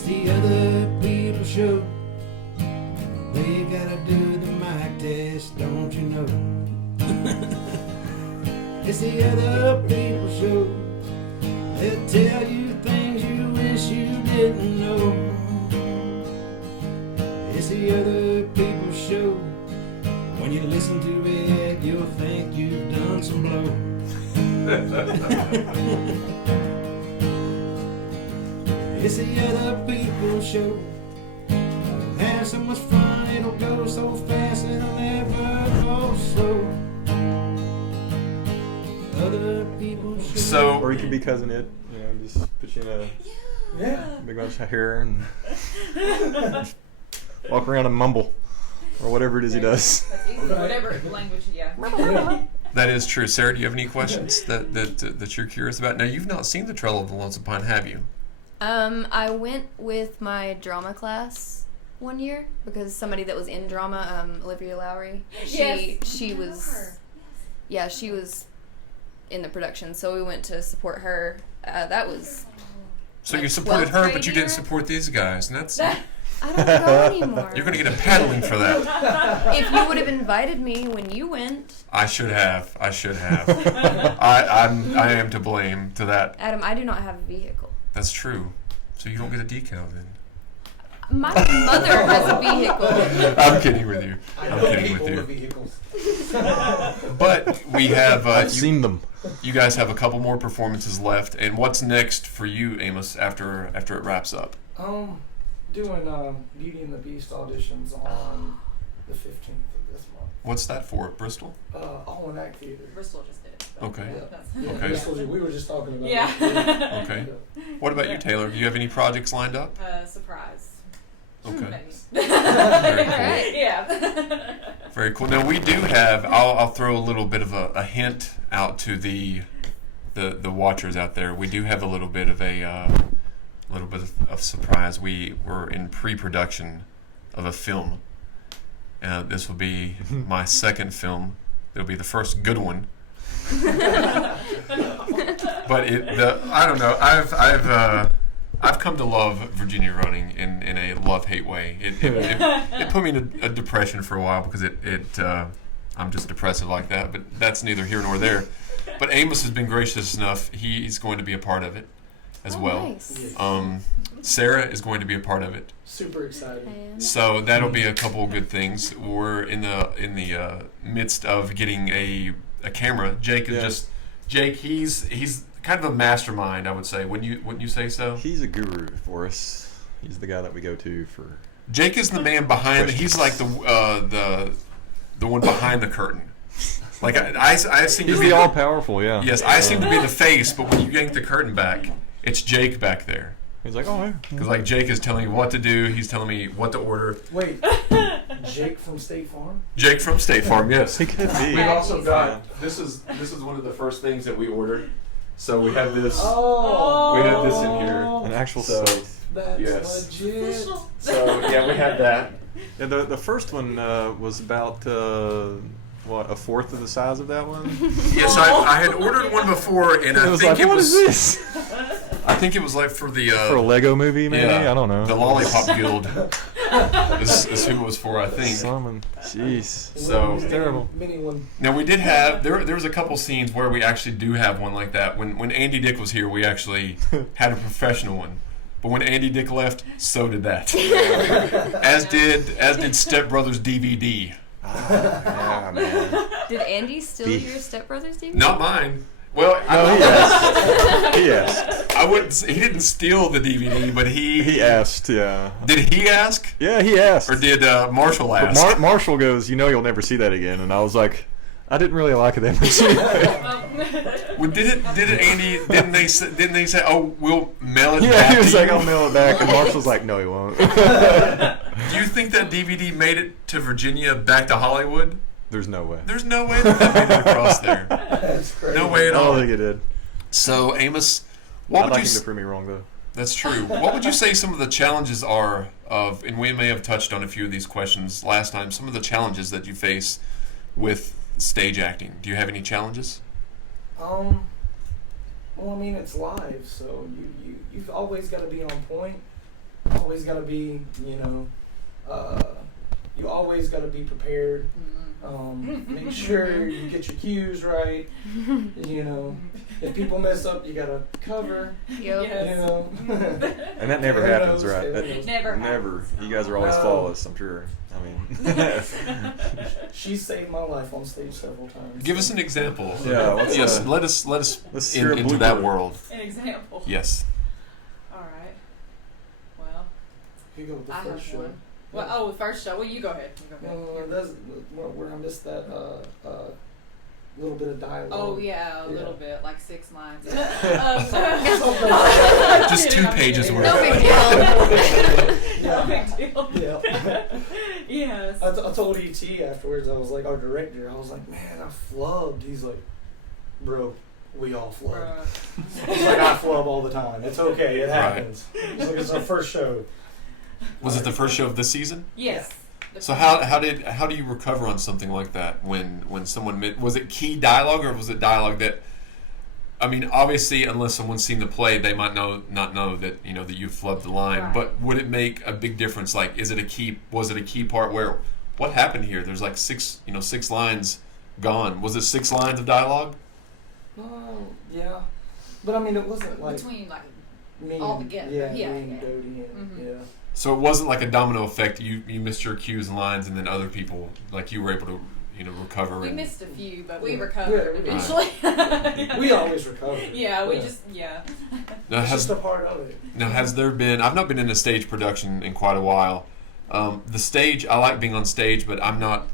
It's the other people show. They gotta do the mic test, don't you know? It's the other people show. They'll tell you things you wish you didn't know. It's the other people show. When you listen to it, you'll think you've done some blow. It's the other people show. We'll have so much fun, it'll go so fast, it'll never go slow. Other people show. So, Or you could be Cousin Ed, you know, just put you in a big bunch of hair and walk around and mumble, or whatever it is he does. That's easy. Whatever language, yeah. that is true. Sarah, do you have any questions that you're curious about? Now, you've not seen the Trail of the Lonesome Pine, have you? I went with my drama class one year because somebody that was in drama, Olivia Lowry, she was in the production, so we went to support her. That was So you supported her, but you didn't support these guys, and that's... I don't go anymore. You're going to get a paddling for that. If you would have invited me when you went. I should have. I am to blame to that. Adam, I do not have a vehicle. That's true. So you don't get a decal then. My mother has a vehicle. I'm kidding with you. I'm kidding with you. But we have... I've seen them. You guys have a couple more performances left. And what's next for you, Amos, after it wraps up? Doing Beauty and the Beast auditions on the 15th of this month. What's that for? Bristol? All in Act Theater. Bristol just did it. So. Okay. Yeah, Okay. Bristol, we were just talking about Yeah. that. Okay. What about you, Taylor? Do you have any projects lined up? Surprise. Okay. Maybe. Very cool. Alright. Yeah. Very cool. Now we do have. I'll throw a little bit of a hint out to the watchers out there. We do have a little bit of of surprise. We were in pre-production of a film. This will be my second film. It'll be the first good one. But I don't know. I've come to love Virginia Running in a love-hate way. It put me in a depression for a while because I'm just depressive like that. But that's neither here nor there. But Amos has been gracious enough. He's going to be a part of it as well. Nice. Sarah is going to be a part of it. Super excited. So that'll be a couple of good things. We're in the midst of getting a camera. Jake is Jake. He's kind of a mastermind, I would say. Wouldn't you say so? He's a guru for us. He's the guy that we go to for. Jake is the man behind. He's like the one behind the curtain. Like I seem He's to be the all powerful, yeah. Yes, I seem to be the face, but when you yank the curtain back, it's Jake back there. He's like, oh, yeah. Because like Jake is telling me what to do. He's telling me what to order. Wait, Jake from State Farm? Jake from State Farm, yes. He could be. We also got this is one of the first things that we ordered. So we have this. Oh. We have this in here. An actual So- scythe. That's Yes. legit. So yeah, we had that. Yeah, the first one was about a fourth of the size of that one. Yes, I had ordered one before, and I I was think like, it what was. is this? I think it was like for the. For a Lego movie, maybe? Yeah, I don't know. The Lollipop Guild is who it was for, I think. Summon. Jeez. So It's terrible. Mini one. now we did have there was a couple scenes where we actually do have one like that. When Andy Dick was here, we actually had a professional one. But when Andy Dick left, so did that. as did Step Brothers DVD. Yeah, man. Did Andy steal your stepbrother's DVD? Not mine. Well, No, he asked. He asked. I wouldn't. He didn't steal the DVD, but He asked, yeah. Did he ask, Yeah, he asked. or did Marshall But ask? Marshall goes, you'll never see that again. And I was like, I didn't really like it that much anyway. Well, did it, Andy? Didn't they say, oh, we'll mail it Yeah, back he was to like, you? I'll mail it back. And Marshall's like, no, he won't. Do you think that DVD made it to Virginia back to Hollywood? There's no way. There's no way that made it across there. That's crazy. No way at I all. don't think it did. So, Amos, what I'd would like you him s- to prove me wrong, though. That's true. What would you say some of the challenges are of, and we may have touched on a few of these questions last time, some of the challenges that you face with stage acting? Do you have any challenges? Well, I mean, it's live, so you've always got to be on point. always gotta be, you always gotta be prepared. Make sure you get your cues right. If people mess up, you gotta cover. Yep. And that never happens, right? It never Never. happens. You guys are always No. flawless, I'm sure. I mean, She saved my life on stage several times. Give us an example. Yeah, what's yes. a- Let us let's hear a into that blooper. world. An example. Yes. All right. Well, You go with the I first have show. one. Well, the first show. Well, you go ahead. You go ahead. That's where I missed that little bit of dialogue. Oh yeah, a Yeah. little bit, like 6 lines. Just 2 pages worth. No big deal. No big deal. Yeah. Yes. I told E.T. afterwards, I was like, our director, I was like, man, I flubbed. He's like, bro, we all flub. Bruh. He's like, I flub all the time. It's okay, it happens. He's like, it's our first show. Was it the first show of this season? Yes. So how do you recover on something like that when someone was it key dialogue or was it dialogue that, I mean, obviously unless someone's seen the play they might not know that that you flubbed the line, Right. but would it make a big difference? Like, was it a key part where what happened here? There's like 6 lines gone. Was it 6 lines of dialogue? Yeah. But I mean, it wasn't like Between like me all and, together. yeah, Yeah, me and yeah. Dodie and, Mhm. yeah. So it wasn't like a domino effect. You missed your cues and lines, and then other people like you were able to recover. we and, missed a few, but we Yeah. recovered Yeah. eventually. We always recover. Yeah, we Yeah. just Now, It's just a part of it. has there been? I've not been in a stage production in quite a while. The stage, I like being on stage, but I'm not.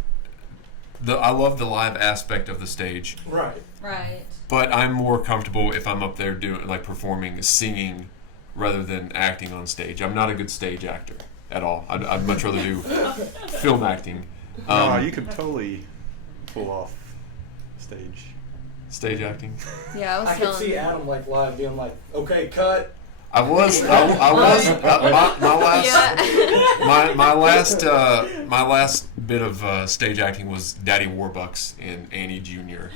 I love the live aspect of the stage, Right. right. but I'm more comfortable if I'm up there doing performing, singing, rather than acting on stage. I'm not a good stage actor at all. I'd much rather do film acting. you could totally pull off stage. Stage acting. Yeah, I was I could telling. see Adam like live being like, okay, cut. I was my last Yeah. my last bit of stage acting was Daddy Warbucks in Annie Jr.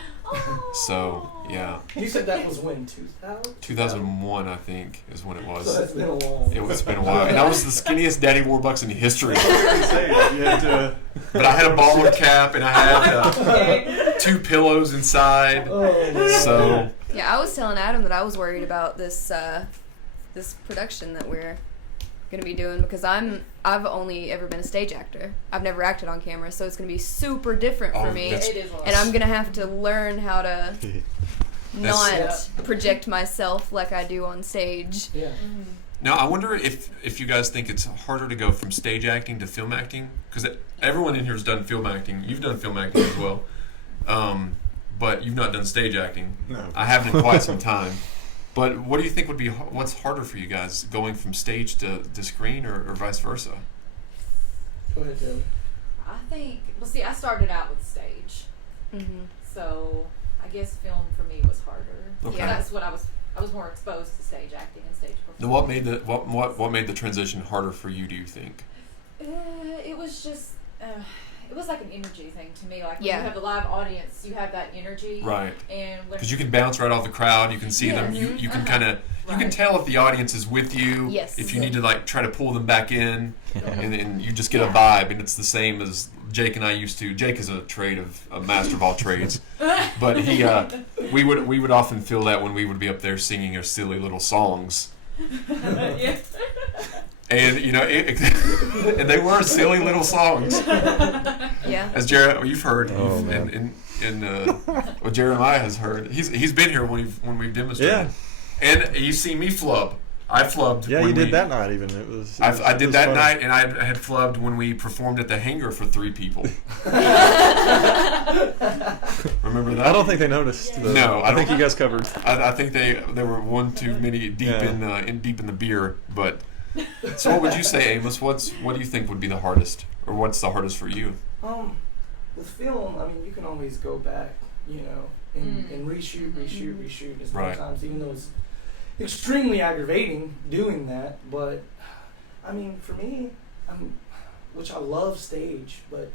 So yeah, You said that was when, 2000? 2001 I think is when it So was. that's been a while. It's been a while, and I was the skinniest Daddy Warbucks in history. You had to, But I had a bowler cap and I had Okay. 2 pillows inside. Oh, man. So Yeah, I was telling Adam that I was worried about this this production that we're gonna be doing because I've only ever been a stage actor. I've never acted on camera, so it's gonna be super different for Oh, me. that's- It is a lot. And I'm gonna have to learn how to not That's- project myself like I do on stage. Yeah. now I wonder if you guys think it's harder to go from stage acting to film acting, because everyone in here has done film acting. You've done film acting as well, but you've not done stage acting. no. I haven't in quite some time. But what do you think would be what's harder for you guys, going from stage to screen or vice versa? Go ahead, Joe. I think. Well, see, I started out with stage, Mm-hmm. so I guess film for me was harder. Okay. Yeah. That's what I was more exposed to stage acting and stage performance. Now, what made the transition harder for you? Do you think? It was just. It was like an energy thing to me. Like when Yeah. you have the live audience, you have that energy. Right. And when, Because you can bounce right off the crowd. You can see them. Yes. You can Uh-huh. kind of you can Right. tell if the audience is with you. Yes. If you need to try to pull them back in, and you just get a Yeah. vibe, and it's the same as Jake and I used to. Jake is a master of all trades, but we would often feel that when we would be up there singing our silly little songs. yeah. And and they were silly little songs, Yeah. as you've heard, Oh, man. what Jeremiah has heard. He's been here when we've demonstrated, and you see me flub. I flubbed. Yeah, when you did we- that night even. It was. I it did was that fun. night, and I had flubbed when we performed at the hangar for 3 people. Remember that? I don't think they noticed. Though. No, I I think don't- you guys covered. I think there were one too many deep Yeah. in the beer. But so, what would you say, Amos? What do you think would be the hardest, or what's the hardest for you? With film, I mean, you can always go back, and reshoot as many Right. times, even though it's extremely aggravating doing that. But I mean, for me, which I love stage, but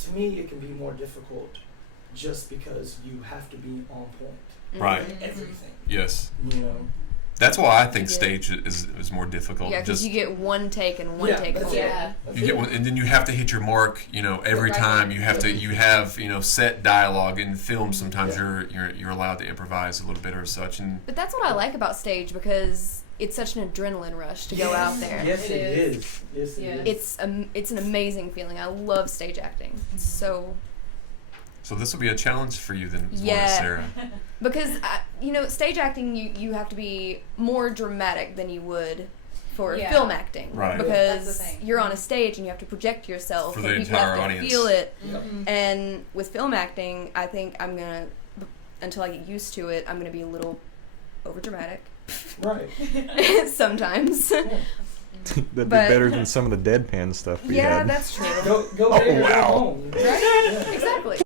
to me, it can be more difficult just because you have to be on point Right. with everything. Yes. That's why I think Yeah. stage is more difficult. Yeah, because Just you get one take and one Yeah, take that's only. it. Yeah. you get one, and then you have to hit your mark. Every Right. time you have set dialogue in film. Sometimes Yeah. you're allowed to improvise a little bit or such. And But that's what I like about stage because it's such an adrenaline rush to go out there. Yes, It it is. is. Yes, it Yeah. is. It's an amazing feeling. I love stage acting. It's so so this will be a challenge for you then, Yeah. Sarah. because stage acting you have to be more dramatic than you would for Yeah. film acting. Right. Because That's the thing. you're on a stage and you have to project yourself For and the people entire have to audience. feel it. Mhm. And with film acting, I think I'm gonna, until I get used to it, I'm gonna be a little overdramatic Right. sometimes. That'd be But- better than some of the deadpan stuff we Yeah, had. that's true. Go Oh, big or go wow. home. Right? Yeah. Exactly.